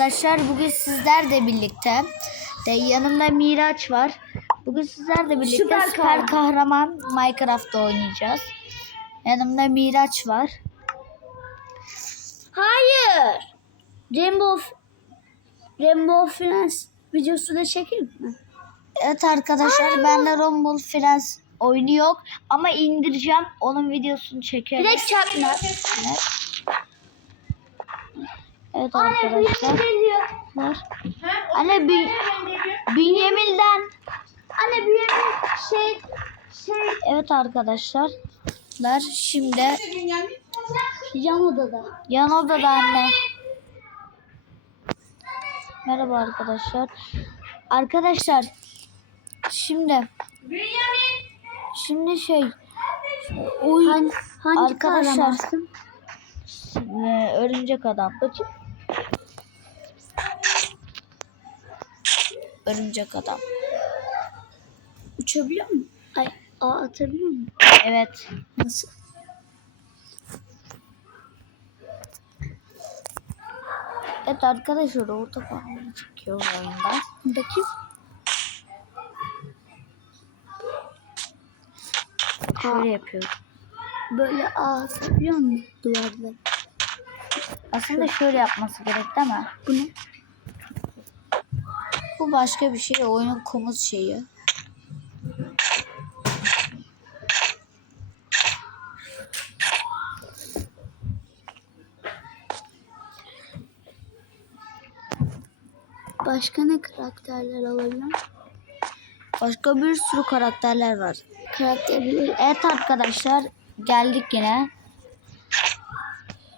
Arkadaşlar bugün sizlerle birlikte de yanımda Miraç var. Bugün sizlerle birlikte Süper süper, kahraman Minecraft'ta oynayacağız. Yanımda Miraç var. Hayır. Rainbow Rainbow Friends videosu da çekeyim mi? Evet arkadaşlar bende Rumble Friends oyunu yok ama indireceğim. Onun videosunu çekeriz. Direkt çarpma. Evet. Evet arkadaşlar. Var. Anne Bü Bünyamin'den. Anne bir şey şey Evet arkadaşlar. Şimdi yan odada. Yan odada anne. Merhaba arkadaşlar. Arkadaşlar şimdi şimdi şey oyun Hangi, hangi Arkadaşlar. örümcek adam. Bakayım. Örümcek adam. Uçabiliyor mu? Ay, ağ atabiliyor mu? Evet. Nasıl? Evet arkadaşlar orta parmağını çıkıyor oyunda. Bakayım. Şöyle yapıyor. Böyle ağ atabiliyor mu duvarda? Aslında şöyle yapması gerek değil mi? Bu ne? Bu başka bir şey. Oyunun komut şeyi. Başka ne karakterler alabilirim? Başka bir sürü karakterler var. Karakter bilir. Evet arkadaşlar geldik yine.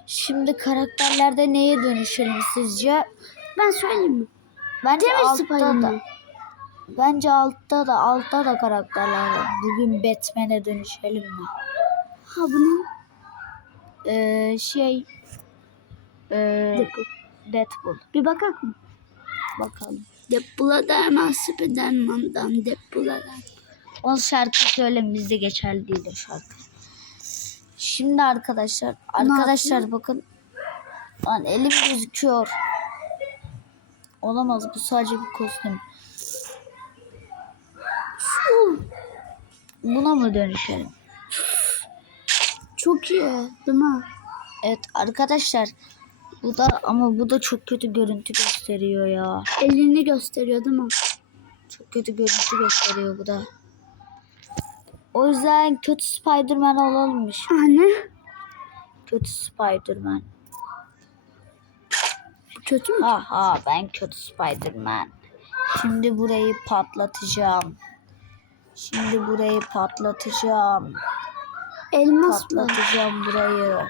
Şimdi karakterlerde neye dönüşelim sizce? Ben söyleyeyim mi? Bence Demir altta da. Bence altta da altta da karakterler var. Bugün Batman'e dönüşelim mi? Ha bu ne? Ee, şey ee, Deadpool. Deadpool. Bir bakak mı? Bakalım. Deadpool'a derman Spiderman'dan Deadpool'a derman. O şarkı söyle bizde geçerli değil o şarkı. Şimdi arkadaşlar, arkadaşlar bakın. Lan elim gözüküyor. Olamaz bu sadece bir kostüm. Buna mı dönüşelim? Çok iyi değil mi? Evet arkadaşlar. Bu da ama bu da çok kötü görüntü gösteriyor ya. Elini gösteriyor değil mi? Çok kötü görüntü gösteriyor bu da. O yüzden kötü Spider-Man olalımmış. Anne. Kötü Spider-Man. Kötü mü? Aha ben kötü Spider-Man. Şimdi burayı patlatacağım. Şimdi burayı patlatacağım. Elmas mı? Patlatacağım burayı.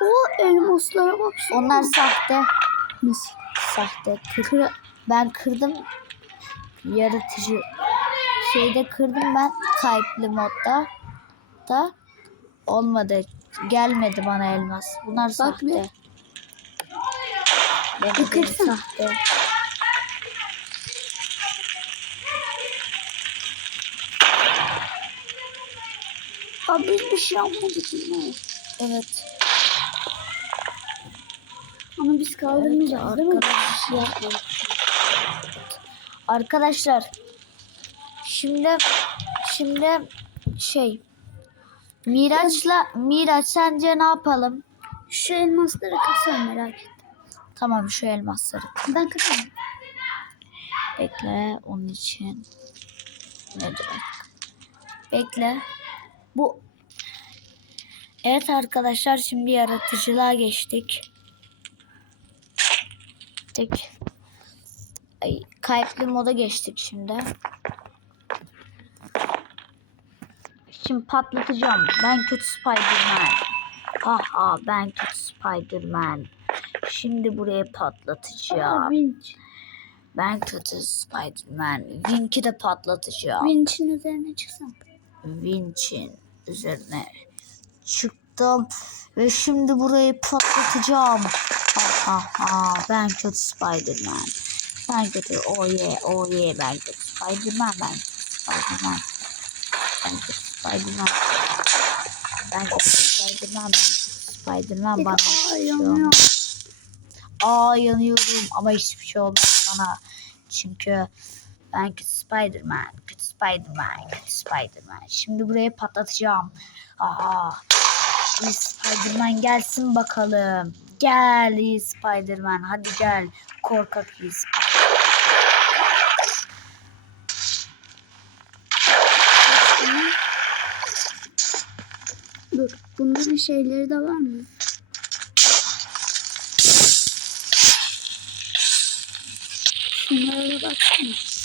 O elmaslara bak. Onlar sahte. Nasıl? Sahte. Kır ben kırdım. Yaratıcı. Şeyde kırdım ben. Kayıplı modda. Da olmadı. Gelmedi bana elmas. Bunlar sahte. bir. Sahte. Abi bir şey yapmadık mı? Evet. Ama biz kaldırmayacağız değil mi? Arkadaşlar. Arkadaşlar. Şimdi şimdi şey Miraç'la Miraç sence ne yapalım? Şu elmasları kasar merak ettim. Tamam şu elmasları. Ben kasarım. Bekle onun için. Nedir? Bekle. Bu Evet arkadaşlar şimdi yaratıcılığa geçtik. Tek Ay, kayıplı moda geçtik şimdi. Şimdi patlatacağım. Ben kötü Spider-Man. Aha ben kötü Spider-Man. Şimdi buraya patlatacağım. Aa, vinç. Ben kötü Spider-Man. Wink'i de patlatacağım. Vinç'in üzerine çıksam. Winch'in üzerine çıktım. Ve şimdi burayı patlatacağım. Ha ha ha. Ben kötü Spider-Man. Ben kötü. Oh yeah. Oh yeah. Ben kötü Spider-Man. Ben kötü Spider-Man. Ben kötü Spider-Man. Ben kötü Spider-Man. Ben kötü Spider-Man. Bana Aa, bir şey yanıyor. Aa yanıyorum ama hiçbir şey olmaz bana. Çünkü ben kötü Spiderman, kötü Spiderman, kötü Spiderman. Şimdi burayı patlatacağım. Aha. İyi Spiderman gelsin bakalım. Gel iyi Spiderman hadi gel. Korkak iyi. Dur. Bunların şeyleri de var mı? Şunlara da baksana.